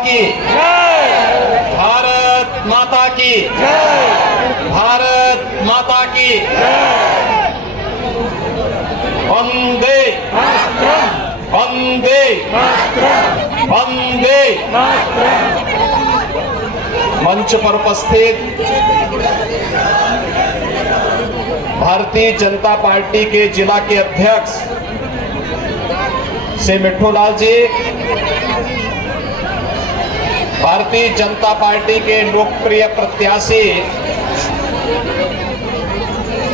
की, भारत माता की, भारत माता की। वंदे वंदे वंदे। मंच पर उपस्थित भारतीय जनता पार्टी के जिला के अध्यक्ष श्री मिट्ठू लाल जी, भारतीय जनता पार्टी के लोकप्रिय प्रत्याशी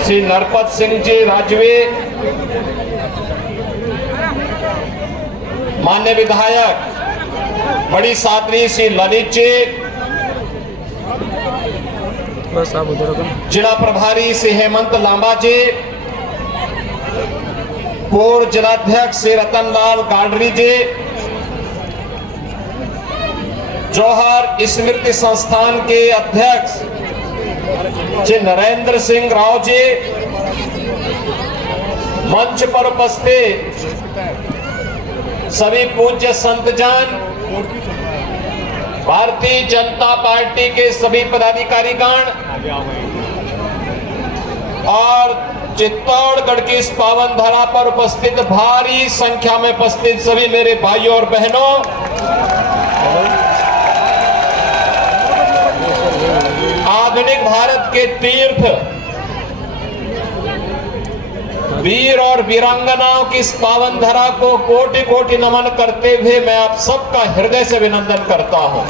श्री नरपत सिंह जी राजवी, मान्य विधायक बड़ी सादरी श्री ललित जी, जिला प्रभारी श्री हेमंत लांबा जी, पूर्व जिलाध्यक्ष श्री रतनलाल गाडरी जी, जौहर स्मृति संस्थान के अध्यक्ष श्री नरेंद्र सिंह राव जी, मंच पर उपस्थित सभी पूज्य संतजन, भारतीय जनता पार्टी के सभी पदाधिकारीगण और चित्तौड़गढ़ की इस पावन धरा पर उपस्थित भारी संख्या में उपस्थित सभी मेरे भाइयों और बहनों, आधुनिक भारत के तीर्थ वीर और वीरांगनाओं की इस पावन धरा को कोटि कोटि नमन करते हुए मैं आप सबका हृदय से अभिनंदन करता हूं।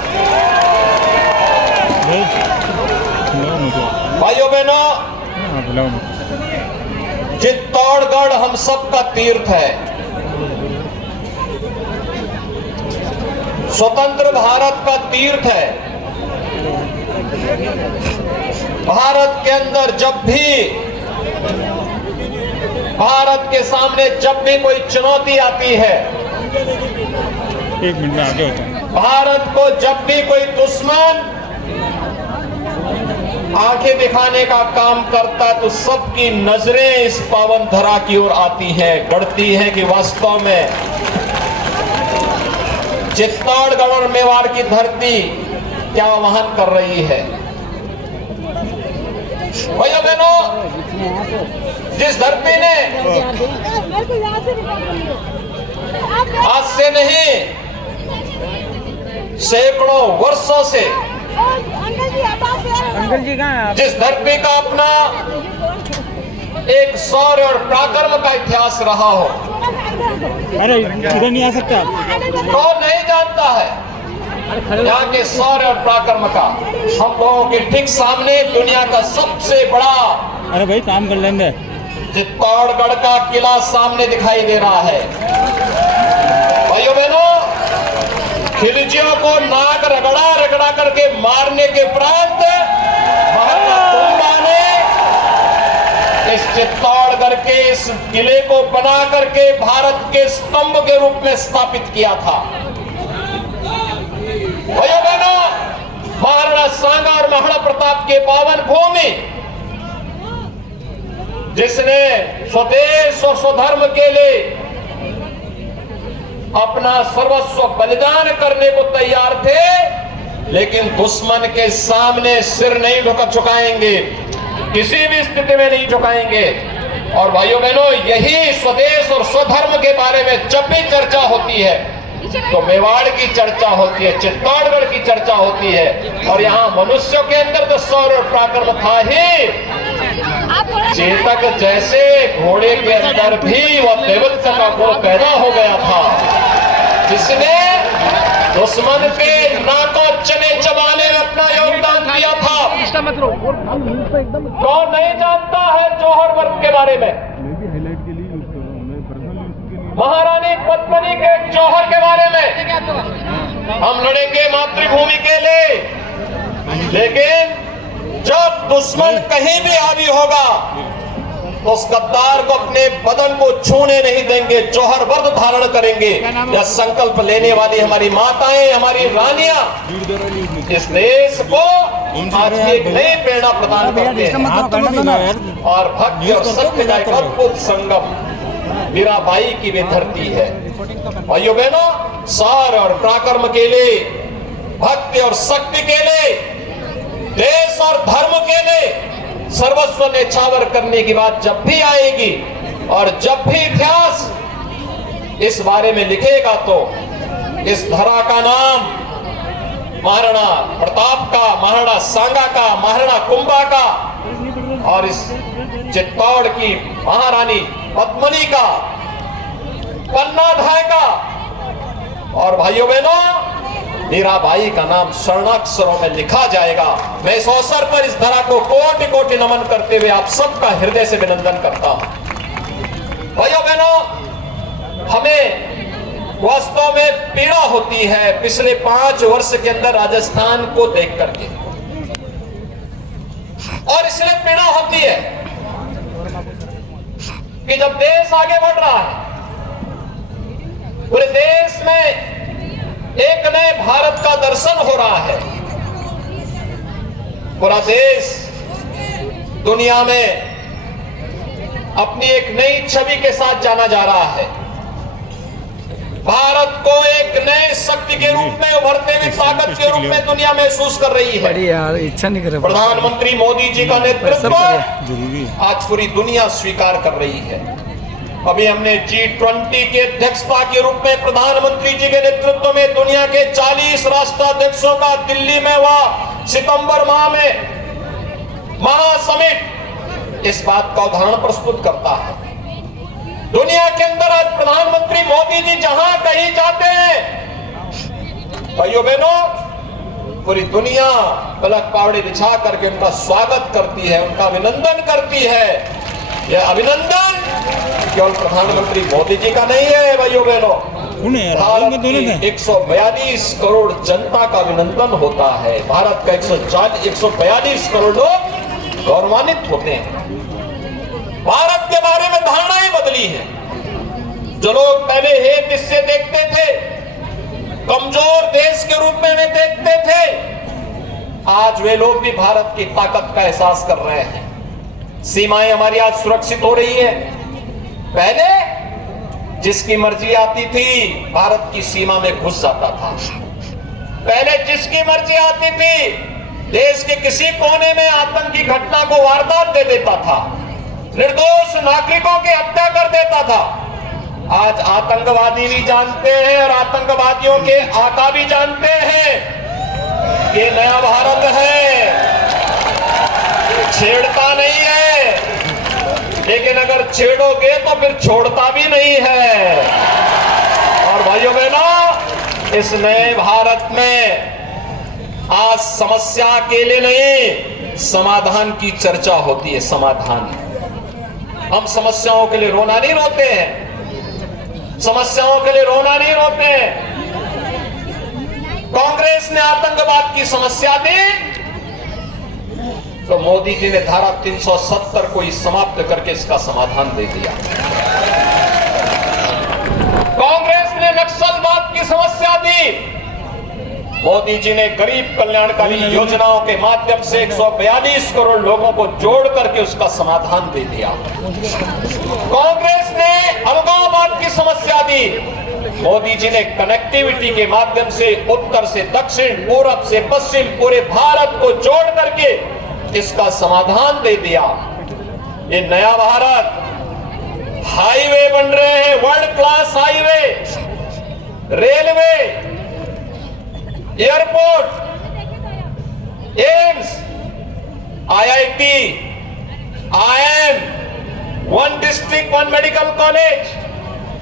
भाइयों बहनों, चित्तौड़गढ़ हम सबका तीर्थ है। स्वतंत्र भारत का तीर्थ है। भारत के अंदर जब भी, भारत के सामने जब भी कोई चुनौती आती है, एक मिनट में आगे होता है, भारत को जब भी कोई दुश्मन आंखें दिखाने का काम करता है तो सबकी नजरें इस पावन धरा की ओर आती हैं, गढ़ती हैं कि वास्तव में चित्तौड़गढ़ और मेवाड़ की धरती क्या वहन कर रही है। भाइयों बहनों, जिस धरती ने आज से नहीं सैकड़ों वर्षों से, जिस धरती का अपना एक शौर्य और पराक्रम का इतिहास रहा हो, अरे इधर नहीं आ सकता, कौन नहीं जानता है यहाँ के शौर्य और पराक्रम का। हम लोगों के ठीक सामने दुनिया का सबसे बड़ा, अरे भाई काम कर लेंगे, चित्तौड़गढ़ का किला सामने दिखाई दे रहा है। भाइयों बहनों, खिलजियों को नाक रगड़ा रगड़ा करके मारने के उपरांत महाराणा कुंभा ने इस चित्तौड़गढ़ के इस किले को बना करके भारत के स्तंभ के रूप में स्थापित किया था। भाइयों बहनों, महाराणा सांगा और महाराणा प्रताप के पावन भूमि, जिसने स्वदेश और स्वधर्म के लिए अपना सर्वस्व बलिदान करने को तैयार थे, लेकिन दुश्मन के सामने सिर नहीं झुकाएंगे, किसी भी स्थिति में नहीं झुकाएंगे। और भाइयों बहनों, यही स्वदेश और स्वधर्म के बारे में जब भी चर्चा होती है तो मेवाड़ की चर्चा होती है, चित्तौड़गढ़ की चर्चा होती है। और यहाँ मनुष्यों के अंदर तो शौर्य और पराक्रम था ही, चेतक जैसे घोड़े के अंदर भी वह देवत्व का गुण पैदा हो गया था, जिसने दुश्मन के नाकों चने चबाने में अपना योगदान दिया था। कौन नहीं जानता है जौहर वर्ग के बारे में, महारानी पद्मिनी के जौहर के बारे में। हम लड़ेंगे मातृभूमि के लिए, लेकिन जब दुश्मन कहीं भी हावी होगा तो उस गद्दार को अपने बदन को छूने नहीं देंगे, जौहर वर्द धारण करेंगे। यह संकल्प लेने वाली हमारी माताएं, हमारी रानियां इस देश को आज एक नई प्रेरणा प्रदान करते हैं। और भक्ति और सत्य का एक अद्भुत संगम मीराबाई की भी धरती है। भाइयों बहनों, शौर्य और पराक्रम के लिए भक्ति और शक्ति के लिए, देश और धर्म के लिए सर्वस्व न्यौछावर करने की बात जब भी आएगी और जब भी इतिहास इस बारे में लिखेगा तो इस धरा का नाम महाराणा प्रताप का, महाराणा सांगा का, महाराणा कुंभा का और इस चित्तौड़ की महारानी पद्मिनी का, पन्नाधाय का और भाइयों बहनों मीराबाई का नाम स्वर्णाक्षरों में लिखा जाएगा। मैं इस अवसर पर इस धरा को कोटि कोटि नमन करते हुए आप सबका हृदय से अभिनंदन करता हूं। भाइयों बहनों, हमें वास्तव में पीड़ा होती है पिछले 5 वर्ष के अंदर राजस्थान को देख करके, और इसलिए पीड़ा होती है कि जब देश आगे बढ़ रहा है, पूरे देश में एक नए भारत का दर्शन हो रहा है, पूरा देश दुनिया में अपनी एक नई छवि के साथ जाना जा रहा है। भारत को एक नए शक्ति के रूप में, उभरते हुए ताकत के रूप में दुनिया महसूस कर रही है। यार इच्छा नहीं कर प्रधानमंत्री मोदी जी का नेतृत्व जरूरी आज पूरी दुनिया स्वीकार कर रही है। अभी हमने G20 के अध्यक्षता के रूप में प्रधानमंत्री जी के नेतृत्व में दुनिया के 40 राष्ट्राध्यक्षों का दिल्ली में हुआ सितंबर माह में महासमिट इस बात का उदाहरण प्रस्तुत करता है। दुनिया के अंदर आज प्रधानमंत्री मोदी जी जहां कहीं जाते हैं, भाइयों बहनों, पूरी दुनिया पलक पावड़ी बिछा करके उनका स्वागत करती है, उनका अभिनंदन करती है। यह अभिनंदन केवल प्रधानमंत्री मोदी जी का नहीं है भाइयों बहनों, भारत की 142 करोड़ जनता का अभिनंदन होता है। भारत का 142 करोड़ लोग गौरवान्वित होते हैं। भारत के बारे में धारणाएं बदली हैं। जो लोग पहले हेत इससे देखते थे, कमजोर देश के रूप में हमें देखते थे, आज वे लोग भी भारत की ताकत का एहसास कर रहे हैं। सीमाएं हमारी आज सुरक्षित हो रही है। पहले जिसकी मर्जी आती थी भारत की सीमा में घुस जाता था। पहले जिसकी मर्जी आती थी देश के किसी कोने में आतंकी घटना को वारदात दे देता था, निर्दोष नागरिकों की हत्या कर देता था। आज आतंकवादी भी जानते हैं और आतंकवादियों के आका भी जानते हैं कि नया भारत है, छेड़ता नहीं है, लेकिन अगर छेड़ोगे तो फिर छोड़ता भी नहीं है। और भाइयों बहनों, इस नए भारत में आज समस्या अकेले नहीं, समाधान की चर्चा होती है। समाधान, हम समस्याओं के लिए रोना नहीं रोते हैं, समस्याओं के लिए रोना नहीं रोते हैं। कांग्रेस ने आतंकवाद की समस्या दी तो मोदी जी ने धारा 370 को समाप्त करके इसका समाधान दे दिया। कांग्रेस ने नक्सलवाद की समस्या दी, मोदी जी ने गरीब कल्याणकारी योजनाओं के माध्यम से 142 करोड़ लोगों को जोड़ करके उसका समाधान दे दिया। कांग्रेस ने अलगाववाद की समस्या दी, मोदी जी ने कनेक्टिविटी के माध्यम से उत्तर से दक्षिण, पूरब से पश्चिम, पूरे भारत को जोड़ करके इसका समाधान दे दिया। ये नया भारत, हाईवे बन रहे हैं, world class highway, railway, airport, AIIMS, IIT, IIM, 1 district 1 medical college,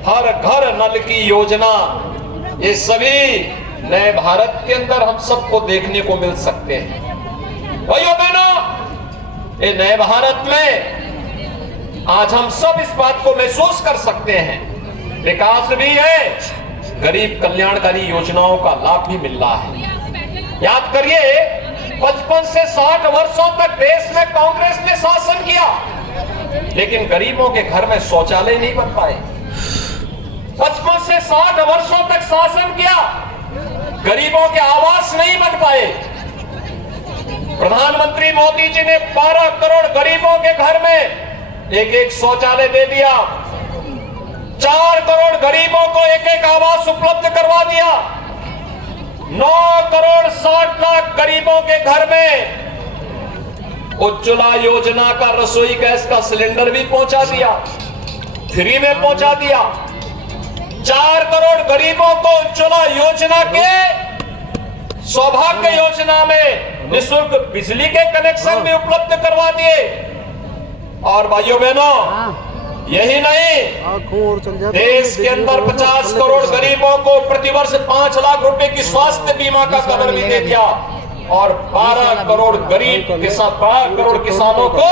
हर घर नल की योजना, ये सभी नए भारत के अंदर हम सबको देखने को मिल सकते हैं। भाइयों बहनों, ये नए भारत में आज हम सब इस बात को महसूस कर सकते हैं, विकास भी है, गरीब कल्याणकारी योजनाओं का लाभ भी मिल रहा है। याद करिए, 55 से 60 वर्षों तक देश में कांग्रेस ने शासन किया, लेकिन गरीबों के घर में शौचालय नहीं बन पाए। 55 से 60 वर्षों तक शासन किया, गरीबों के आवास नहीं बन पाए। प्रधानमंत्री मोदी जी ने 12 करोड़ गरीबों के घर में एक शौचालय दे दिया, 4 करोड़ गरीबों को एक आवास उपलब्ध करवा दिया। 9,60,00,000 गरीबों के घर में उज्ज्वला योजना का रसोई गैस का सिलेंडर भी पहुंचा दिया, फ्री में पहुंचा दिया। 4 करोड़ गरीबों को उज्ज्वला योजना के सौभाग्य योजना में निःशुल्क बिजली के कनेक्शन भी उपलब्ध करवा दिए। और भाइयों बहनों, यही नहीं, देश के अंदर 50 करोड़ गरीबों को प्रतिवर्ष 5 लाख रुपए की स्वास्थ्य बीमा का कवर भी दे दिया और 12 करोड़ किसानों को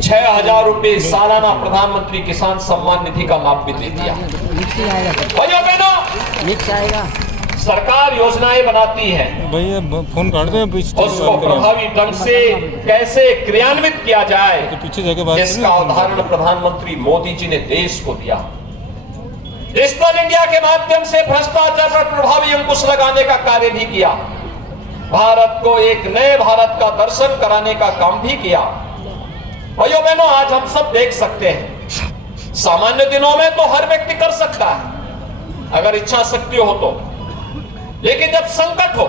6,000 रुपए सालाना प्रधानमंत्री किसान सम्मान निधि का लाभ भी दे दिया। भाइयों बहनों, सरकार योजनाएं बनाती है, भैया फोन काट दो, उसको प्रभावी ढंग से कैसे क्रियान्वित किया जाए, तो पीछे जाके बात इसका उदाहरण प्रधानमंत्री मोदी जी ने देश को दिया। डिजिटल इंडिया के माध्यम से भ्रष्टाचार पर प्रभावी अंकुश लगाने का कार्य भी किया, भारत को एक नए भारत का दर्शन कराने का काम भी किया। भाइयों बहनों, आज हम सब देख सकते हैं, सामान्य दिनों में तो हर व्यक्ति कर सकता है अगर इच्छा शक्ति हो तो, लेकिन जब संकट हो,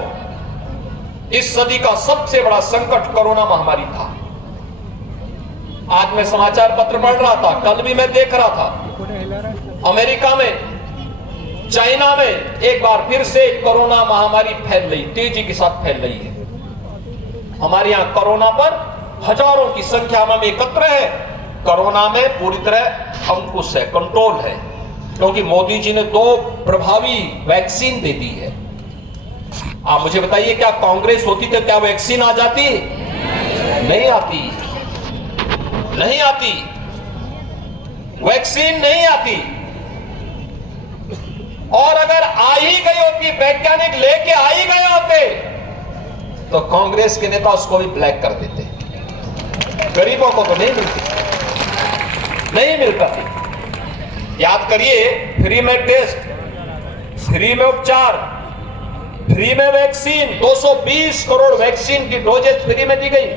इस सदी का सबसे बड़ा संकट कोरोना महामारी था। आज मैं समाचार पत्र पढ़ रहा था, कल भी मैं देख रहा था, अमेरिका में, चाइना में एक बार फिर से कोरोना महामारी फैल रही, तेजी के साथ फैल रही है। हमारे यहां कोरोना पर हजारों की संख्या में एकत्र है। कोरोना में पूरी तरह अंकुश है, कंट्रोल है, क्योंकि मोदी जी ने 2 प्रभावी वैक्सीन दे दी है। आप मुझे बताइए, क्या कांग्रेस होती तो क्या वैक्सीन आ जाती? नहीं आती, नहीं आती, वैक्सीन नहीं आती। और अगर आ ही गई होती, वैज्ञानिक लेके आ ही गए होते, तो कांग्रेस के नेता उसको भी ब्लैक कर देते। गरीबों को तो नहीं मिलती, नहीं मिल पाती। याद करिए, फ्री में टेस्ट, फ्री में उपचार, फ्री में वैक्सीन, 220 करोड़ वैक्सीन की डोजेज फ्री में दी गई।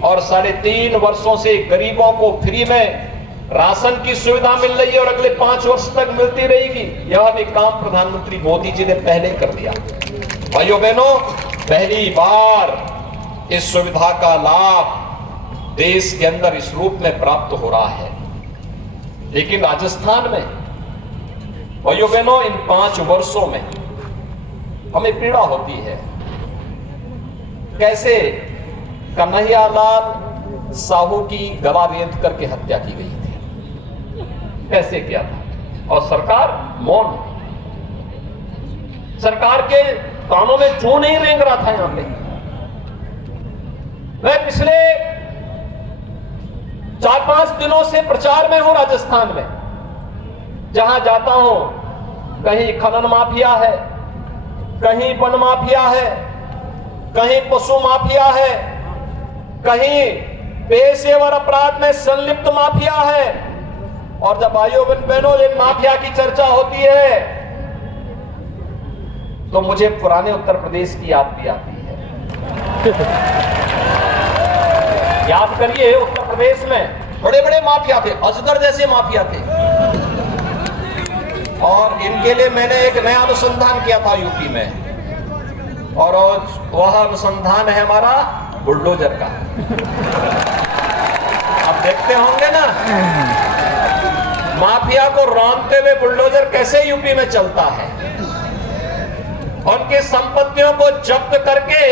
और 3.5 वर्षों से गरीबों को फ्री में राशन की सुविधा मिल रही है और अगले 5 वर्ष तक मिलती रहेगी। यह भी काम प्रधानमंत्री मोदी जी ने पहले कर दिया। भाइयों बहनों, पहली बार इस सुविधा का लाभ देश के अंदर इस रूप में प्राप्त हो रहा है। लेकिन राजस्थान में, भाइयों बहनों, इन 5 वर्षों में हमें पीड़ा होती है। कैसे कन्हैयालाल साहू की गला रेत करके हत्या की गई थी, कैसे किया था, और सरकार मौन, सरकार के कानों में जू नहीं रेंग रहा था। यहां पे मैं पिछले 4-5 दिनों से प्रचार में हूं राजस्थान में। जहां जाता हूं, कहीं खनन माफिया है, कहीं वन माफिया है, कहीं पशु माफिया है, कहीं पेशेवर अपराध में संलिप्त माफिया है। और जब भाइयों बहनों इन माफिया की चर्चा होती है तो मुझे पुराने उत्तर प्रदेश की याद भी आती है। याद करिए, उत्तर प्रदेश में बड़े बड़े माफिया थे, अजगर जैसे माफिया थे। और इनके लिए मैंने एक नया अनुसंधान किया था यूपी में, और वह अनुसंधान है हमारा बुलडोजर का। आप देखते होंगे ना, माफिया को रौंदते हुए बुलडोजर कैसे यूपी में चलता है, उनकी संपत्तियों को जब्त करके,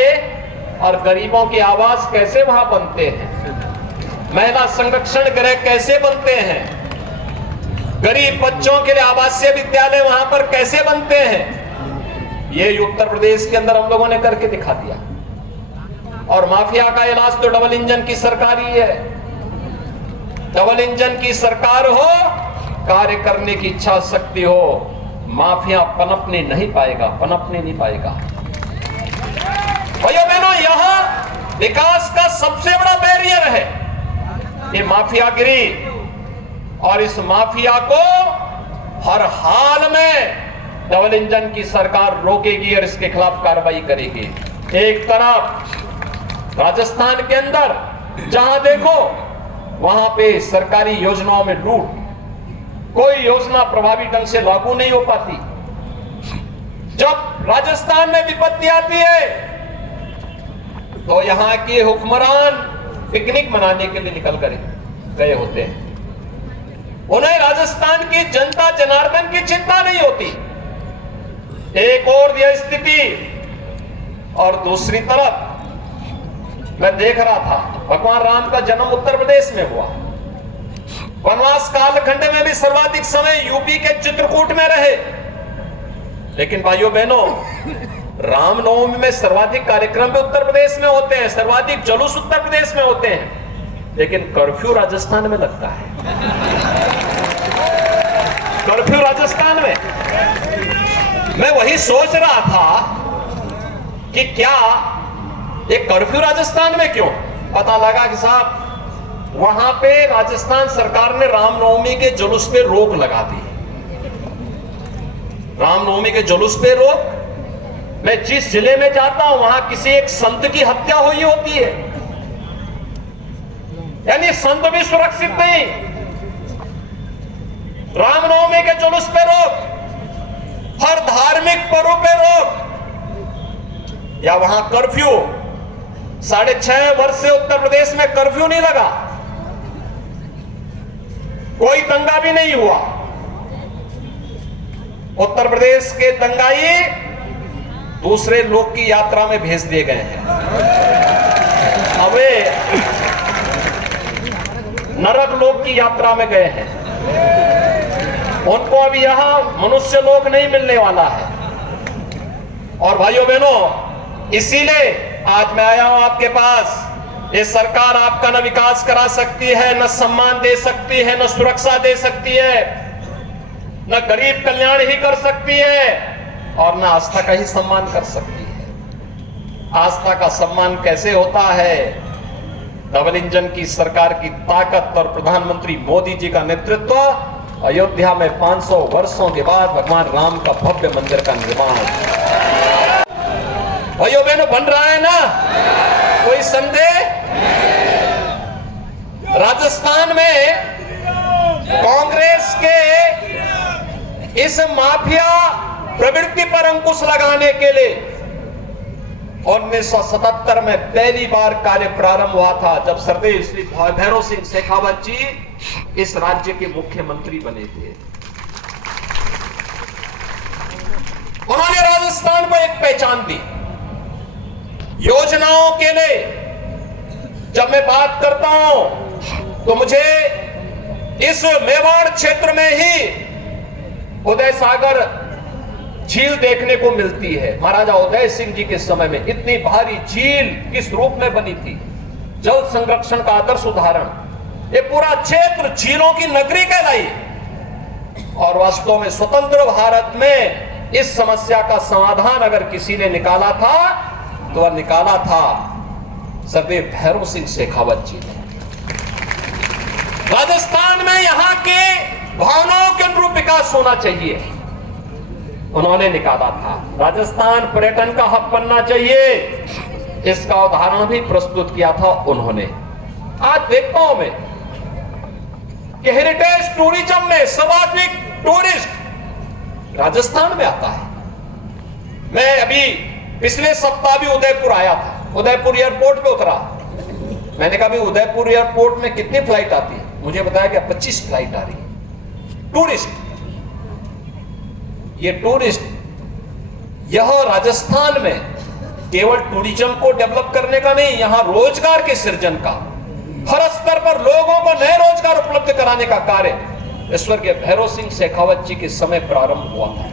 और गरीबों की आवाज कैसे वहां बनते हैं, महिला संरक्षण गृह कैसे बनते हैं, गरीब बच्चों के लिए आवासीय विद्यालय वहां पर कैसे बनते हैं, ये उत्तर प्रदेश के अंदर हम लोगों ने करके दिखा दिया। और माफिया का इलाज तो डबल इंजन की सरकार ही है। डबल इंजन की सरकार हो, कार्य करने की इच्छा शक्ति हो, माफिया पनपने नहीं पाएगा, पनपने नहीं पाएगा। भाइयों बहनों, यहां विकास का सबसे बड़ा बैरियर है ये माफियागिरी, और इस माफिया को हर हाल में डबल इंजन की सरकार रोकेगी और इसके खिलाफ कार्रवाई करेगी। एक तरफ राजस्थान के अंदर जहां देखो वहां पे सरकारी योजनाओं में लूट, कोई योजना प्रभावी ढंग से लागू नहीं हो पाती। जब राजस्थान में विपत्ति आती है तो यहां के हुक्मरान पिकनिक मनाने के लिए निकल कर गए होते हैं। उन्हें राजस्थान की जनता जनार्दन की चिंता नहीं होती। एक और यह स्थिति, और दूसरी तरफ मैं देख रहा था भगवान राम का जन्म उत्तर प्रदेश में हुआ। वनवास कालखंड में भी सर्वाधिक समय यूपी के चित्रकूट में रहे। लेकिन भाइयों बहनों, रामनवमी में सर्वाधिक कार्यक्रम भी उत्तर प्रदेश में होते हैं, सर्वाधिक जुलूस उत्तर प्रदेश में होते हैं, लेकिन कर्फ्यू राजस्थान में लगता है। कर्फ्यू राजस्थान में। मैं वही सोच रहा था कि क्या ये कर्फ्यू राजस्थान में क्यों? पता लगा कि साहब वहां पे राजस्थान सरकार ने रामनवमी के जुलूस पे रोक लगा दी। रामनवमी के जुलूस पे रोक। मैं जिस जिले में जाता हूं वहां किसी एक संत की हत्या हुई होती है, यानी संत भी सुरक्षित नहीं। रामनवमी के जुलूस पे रोक, हर धार्मिक पर्व पे रोक, या वहां कर्फ्यू। 6.5 वर्ष से उत्तर प्रदेश में कर्फ्यू नहीं लगा, कोई दंगा भी नहीं हुआ। उत्तर प्रदेश के दंगाई दूसरे लोग की यात्रा में भेज दिए गए हैं। अब वे नरक लोक की यात्रा में गए हैं। उनको अब यहां मनुष्य लोक नहीं मिलने वाला है। और भाइयों बहनों, इसीलिए आज मैं आया हूं आपके पास। ये सरकार आपका न विकास करा सकती है, न सम्मान दे सकती है, न सुरक्षा दे सकती है, न गरीब कल्याण ही कर सकती है, और न आस्था का ही सम्मान कर सकती है। आस्था का सम्मान कैसे होता है? डबल इंजन की सरकार की ताकत और प्रधानमंत्री मोदी जी का नेतृत्व, अयोध्या में 500 वर्षों के बाद भगवान राम का भव्य मंदिर का निर्माण। भाइयों बहनों, बन रहा है ना? कोई संदेह? राजस्थान में कांग्रेस के इस माफिया प्रवृत्ति पर अंकुश लगाने के लिए 1977 में पहली बार कार्य प्रारंभ हुआ था, जब सरदेव श्री भैरव सिंह शेखावत जी इस राज्य के मुख्यमंत्री बने थे। उन्होंने राजस्थान को एक पहचान दी। योजनाओं के लिए जब मैं बात करता हूं तो मुझे इस मेवाड़ क्षेत्र में ही उदय सागर झील देखने को मिलती है। महाराजा उदय सिंह जी के समय में इतनी भारी झील किस रूप में बनी थी, जल संरक्षण का आदर्श उदाहरण। ये पूरा क्षेत्र झीलों की नगरी कहलाई। और वास्तव में स्वतंत्र भारत में इस समस्या का समाधान अगर किसी ने निकाला था तो वह निकाला था सरदेव भैरव सिंह शेखावत जी ने। राजस्थान में यहां के भावनाओं के अनुरूप विकास होना चाहिए, उन्होंने निकाला था। राजस्थान पर्यटन का हब बनना चाहिए, इसका उदाहरण भी प्रस्तुत किया था उन्होंने। आज देखता हूं मैं कि हेरिटेज टूरिज्म में सर्वाधिक टूरिस्ट राजस्थान में आता है। मैं अभी पिछले सप्ताह भी उदयपुर आया था, उदयपुर एयरपोर्ट पे उतरा। मैंने कहा भी उदयपुर एयरपोर्ट में कितनी फ्लाइट आती है? मुझे बताया कि 25 फ्लाइट आ रही है टूरिस्ट। ये टूरिस्ट यह राजस्थान में केवल टूरिज्म को डेवलप करने का नहीं, यहां रोजगार के सृजन का, हर स्तर पर लोगों को नए रोजगार उपलब्ध कराने का कार्य स्वर्गीय भैरव सिंह शेखावत जी के समय प्रारंभ हुआ था।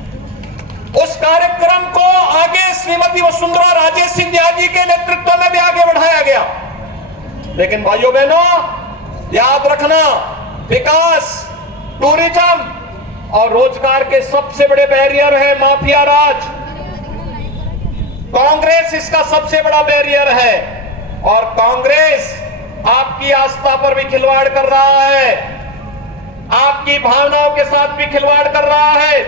उस कार्यक्रम को आगे श्रीमती वसुंधरा राजे सिंधिया जी के नेतृत्व में भी आगे बढ़ाया गया। लेकिन भाइयों बहनों, याद रखना, विकास, टूरिज्म और रोजगार के सबसे बड़े बैरियर है माफिया राज। कांग्रेस इसका सबसे बड़ा बैरियर है, और कांग्रेस आपकी आस्था पर भी खिलवाड़ कर रहा है, आपकी भावनाओं के साथ भी खिलवाड़ कर रहा है।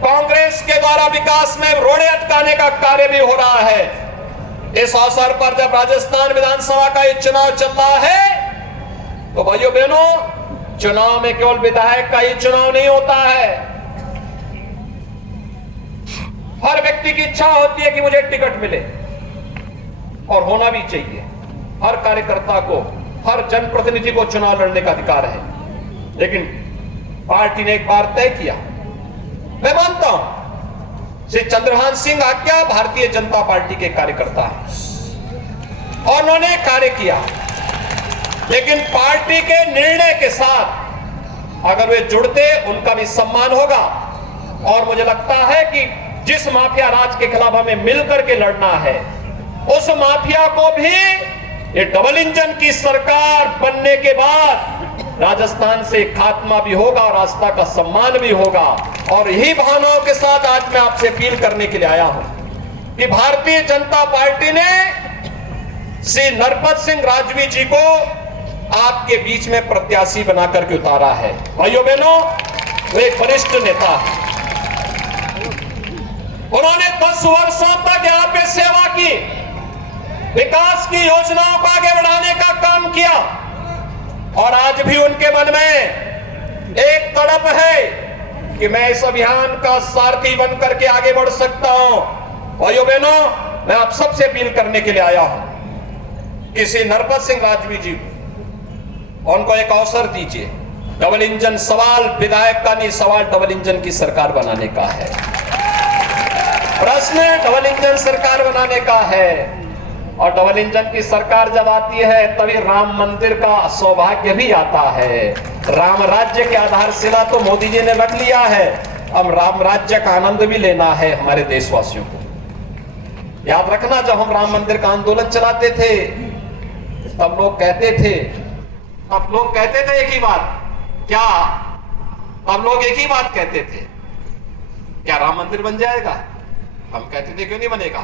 कांग्रेस के द्वारा विकास में रोड़े अटकाने का कार्य भी हो रहा है। इस अवसर पर जब राजस्थान विधानसभा का ये चुनाव चल रहा है तो भाइयों बहनों, चुनाव में केवल विधायक का ही चुनाव नहीं होता है, हर व्यक्ति की इच्छा होती है कि मुझे टिकट मिले, और होना भी चाहिए। हर कार्यकर्ता को, हर जनप्रतिनिधि को चुनाव लड़ने का अधिकार है। लेकिन पार्टी ने एक बार तय किया, मैं मानता हूं श्री चंद्रभान सिंह आज्ञा भारतीय जनता पार्टी के कार्यकर्ता हैं और उन्होंने कार्य किया, लेकिन पार्टी के निर्णय के साथ अगर वे जुड़ते उनका भी सम्मान होगा। और मुझे लगता है कि जिस माफिया राज के खिलाफ हमें मिलकर के लड़ना है, उस माफिया को भी ये डबल इंजन की सरकार बनने के बाद राजस्थान से खात्मा भी होगा और आस्था का सम्मान भी होगा। और यही भावनाओं के साथ आज मैं आपसे अपील करने के लिए आया हूं कि भारतीय जनता पार्टी ने श्री नरपत सिंह राजवी जी को आपके बीच में प्रत्याशी बना करके उतारा है। भाइयों बहनों, वे एक वरिष्ठ नेता है, उन्होंने 10 वर्षों तक यहां पे सेवा की, विकास की योजनाओं को आगे बढ़ाने का काम किया, और आज भी उनके मन में एक तड़प है कि मैं इस अभियान का सारथी बन करके आगे बढ़ सकता हूं। भाइयों बहनों, मैं आप सबसे अपील करने के लिए आया हूं कि श्री नरपत सिंह राजवी जी को, उनको एक अवसर दीजिए। डबल इंजन सवाल विधायक का नहीं, सवाल डबल इंजन की सरकार बनाने का है। प्रश्न डबल इंजन सरकार बनाने का है, और डबल इंजन की सरकार जब आती है तभी राम मंदिर का सौभाग्य भी आता है। राम राज्य के आधारशिला तो मोदी जी ने रख लिया है, अब राम राज्य का आनंद भी लेना है हमारे देशवासियों को। याद रखना, जब हम राम मंदिर का आंदोलन चलाते थे तब लोग कहते थे एक ही बात, क्या तब लोग एक ही बात कहते थे, क्या राम मंदिर बन जाएगा? हम कहते थे क्यों नहीं बनेगा।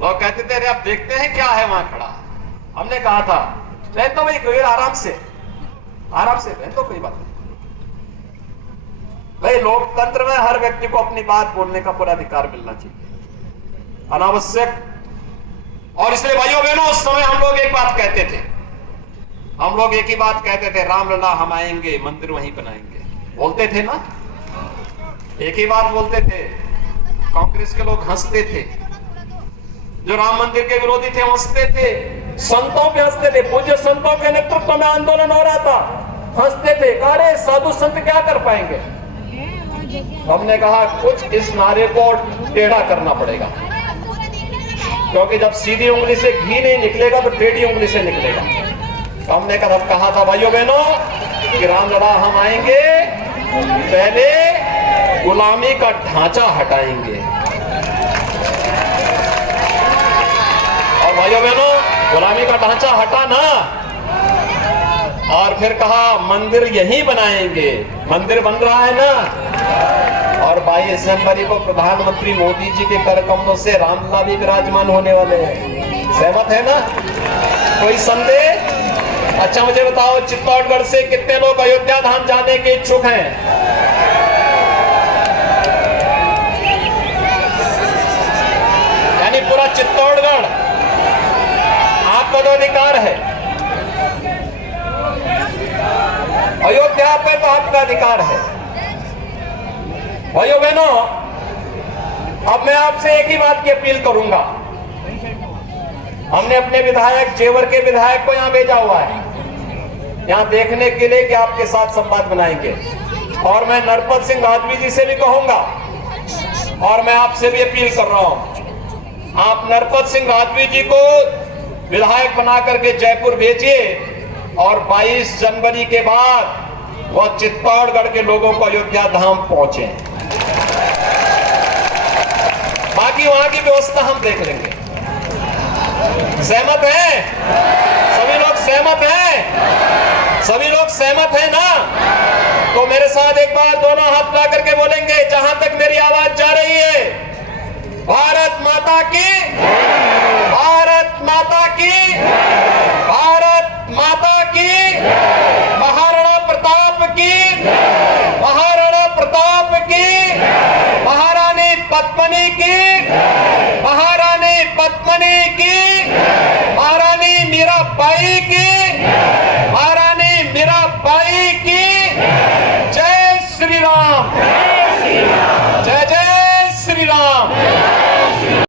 लोग कहते थे अरे अब देखते हैं क्या है वहां खड़ा। हमने कहा था बहन तो भाई कोई आराम से बहन तो कोई बात नहीं भाई, लोकतंत्र में हर व्यक्ति को अपनी बात बोलने का पूरा अधिकार मिलना चाहिए, अनावश्यक। और इसलिए भाइयों बहनों, उस समय हम लोग एक बात कहते थे, हम लोग एक ही बात कहते थे, रामलला हम आएंगे, मंदिर वहीं बनाएंगे, बोलते थे ना, एक ही बात बोलते थे। कांग्रेस के लोग हंसते थे, जो राम मंदिर के विरोधी थे हंसते थे, संतों पे हंसते थे, पूज्य संतों के नेतृत्व में आंदोलन हो रहा था, हंसते थे, अरे साधु संत क्या कर पाएंगे। हमने कहा कुछ इस नारे को टेढ़ा करना पड़ेगा, क्योंकि जब सीधी उंगली से घी नहीं निकलेगा तो टेढ़ी उंगली से निकलेगा। तो हमने कहा था भाइयों बहनों कि रामलला हम आएंगे, पहले गुलामी का ढांचा हटाएंगे। और भाइयों बहनों, गुलामी का ढांचा हटाना, और फिर कहा मंदिर यहीं बनाएंगे। मंदिर बन रहा है ना, और 22 जनवरी को प्रधानमंत्री मोदी जी के कर कमलों से रामलला भी विराजमान होने वाले हैं। सहमत है ना? कोई संदेह? अच्छा मुझे बताओ, चित्तौड़गढ़ से कितने लोग अयोध्या धाम जाने के इच्छुक हैं? यानी पूरा चित्तौड़गढ़, आपका तो अधिकार है। अयोध्या पे तो आपका अधिकार है। भाइयों बहनों, अब मैं आपसे एक ही बात की अपील करूंगा। हमने अपने विधायक, जेवर के विधायक को यहां भेजा हुआ है, यहां देखने के लिए कि आपके साथ संवाद बनाएंगे। और मैं नरपत सिंह राजवी जी से भी कहूंगा, और मैं आपसे भी अपील कर रहा हूं, आप नरपत सिंह राजवी जी को विधायक बना करके जयपुर भेजिए, और 22 जनवरी के बाद वह चित्तौड़गढ़ के लोगों को अयोध्या धाम पहुंचे। बाकी वहां की व्यवस्था हम देख लेंगे। सहमत है? सभी लोग सहमत हैं? सभी लोग सहमत हैं ना? तो मेरे साथ एक बार दोनों हाथ ला करके बोलेंगे, जहां तक मेरी आवाज जा रही है, भारत माता की, भारत माता की, भारत माता की, महाराणा प्रताप की, महाराणा प्रताप की, महारानी पद्मिनी की, महारानी पद्मिनी